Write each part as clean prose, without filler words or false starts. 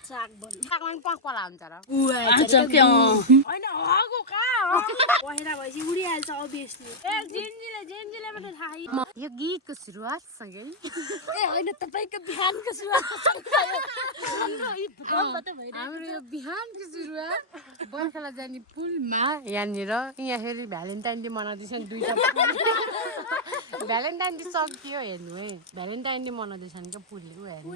चाक बन चाकमा पक्पला हुन्छ र होइन हगो कहाँ पहिरा भएपछि उडिहाल्छ अभियसली जेन्जीले मात्रै थाहा यो गीतको सुरुवात सँगै होइन तपाईँको बिहानको सुरुवात हाम्रो यो बिहानको सुरुवात बर्खाला जाने पुलमा यहाँनिर यहाँ भ्यालेन्टाइन डे मनाउँदैछन् दुईटा भ्यालेन्टाइन डे सकियो हेर्नु है भ्यालेन्टाइन डे मनाउँदैछन् क्या पुलको हेर्नु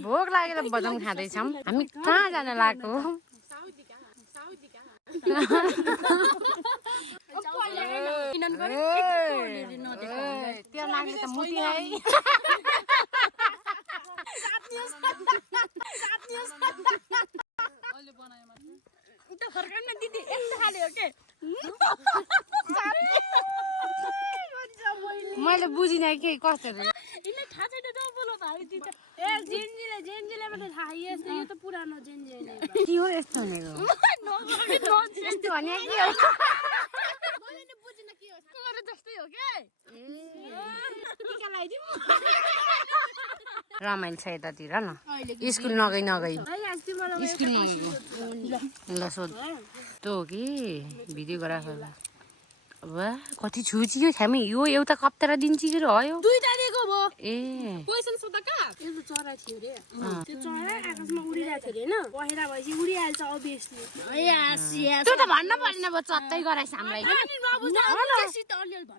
भोक लागेर बदाम खाँदैछौँ हामी कहाँ जान लागेको त्यो लाग्ने त मुटी है मैले बुझिनँ के कस्तो जेन्जीले मात्रै थाहा यो त पुरानो जेन्जी के हो यस्तो भनेको यस्तो भने के हो रमाइलो छ यतातिर न स्कुल नगई स्कुल नगएको ल सोध तँ हो कि भिडियोग्राफर वाह कति छुचियो हामी यो एउटा कप्तारा दिन्छ कि रह्यो दुईटा दिएको भो ए क्वेशन सोध्दा का यो त चरा थियो रे त्यो चरा आकाशमा उडिरहेको थियो हैन पहिरा भएपछि उडिहाल्छ अभियसली त्यो त भन्न पर्दैन अब चत्तै गराइस हामीलाई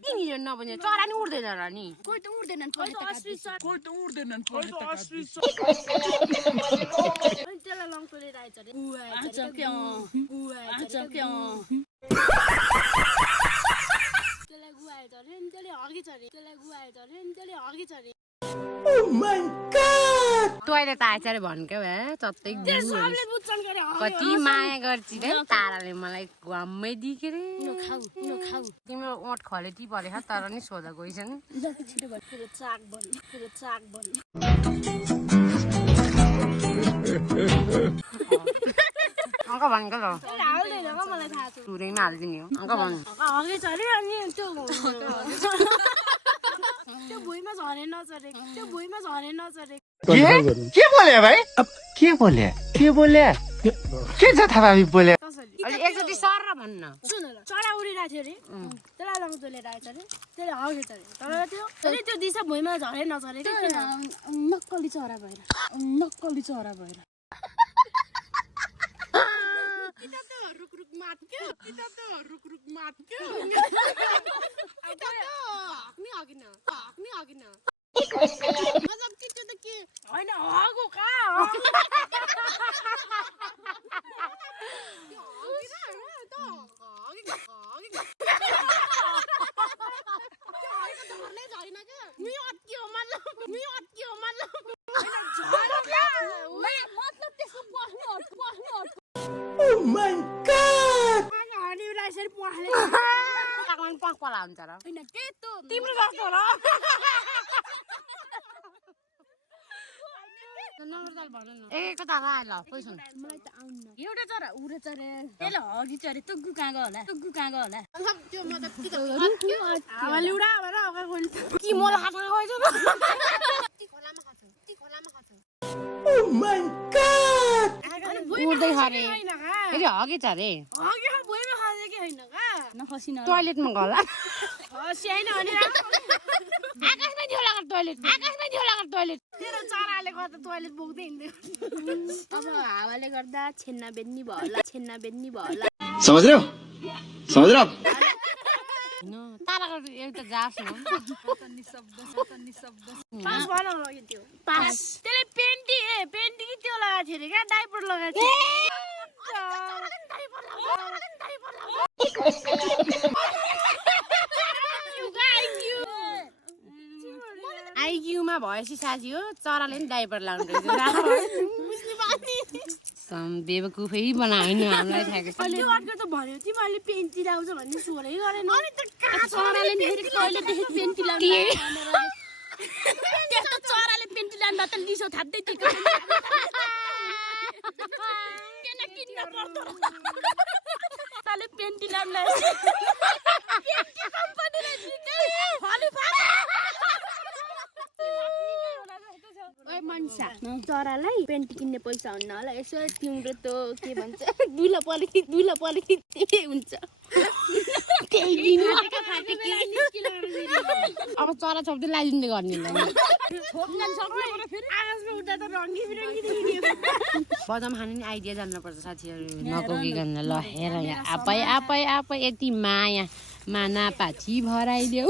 किन नभने चरा नि उड्दैन र नि कोही त उड्दैनन् त्यसलाई लङटोले राइछ रे तैँले त आएछ अरे भन्नु क्या भए चत्तै कति माया गर्छ रे ताराले मलाई घाममै दिके रे तिम्रो ओठ खलेटी परेछ तर नि सोधा गइछन् अङ्क भनेको ल सुरैमा हालिदिने हो अङ्क भन्नु त्यो भुइँमा झरे नचरे के बोले भाइ के बोले के छ थाहा बोले एकचोटि सर र भन्न सुन ल चरा उडिरहेको थियो अरे त्यसलाई लङटोले राखेछ अरे त्यसले हगेछ अरे तर त्यो दिशा भुइँमा झरे नचरे नक्कली चरा भएर होइन हगो कहाँ पक्पला हुन्छ र तिम्रो जस्तो र एक त आएला पैसा मलाई त आउन्न एउटा चरा उडेछ रे त्यसले हगिछ अरे तुगु कहाँ गयो होला त्यो मतलब हावाले उडा भएर हगा गयो कि मलाई हात गएछ ती खोलामा खाछ ओ माय गॉड उड्दै खरे फेरि हगेछ अरे हगे भुइँमा खान्छ कि हैन का नखसिन टोयलेटमा गला हस्याइन अनि आकाशमा दियो लगा टोयलेट तेरो चराले गर्दा टोयलेट बोक्दै हिँड्दै अब हावाले गर्दा छेन्ना बेन्नी भयो होला समझ रहे हो ताराको एउटा जास न पास भन लग्यो त्यो पास त्यसले पेन्टी कि त्यो लगाएको थियो अरे क्या डाइपर लगाएको आइक्यूमा भएपछि साथी हो चराले नि डाइपर लाउनु रहेछ बेवकुफै बनाएन हामीलाई थाहा अहिले अर्को त भन्यो तिमीले पेन्टी लाउँछ भन्ने सोरै गरेन अनि त चराले फेरि कहिलेदेखि पेन्टी लाउने त्यस्तो चराले पेन्टी लाउँदा त लिसो थाप्दै थियो किन किन्न पर्दो तले पेन्टी लाउँदा पेन्टी कम्पनीले जिते हलि ओइ मनसा चरालाई पेन्ट किन्ने पैसा हुन्न होला यसो तिम्रो त के भन्छ दुला पलिखि त्यही हुन्छ त्यही दिन अब चरा छोप्दै लाइदिँदै गर्ने आकाशमा उड्दा त रङ्गी बिरङ्गी देखिने बदाम खाने नि आइडिया जान्नुपर्छ साथीहरू नकोकिकन ल हेर यहाँ आpai यति माया माना पाछी भराइदेऊ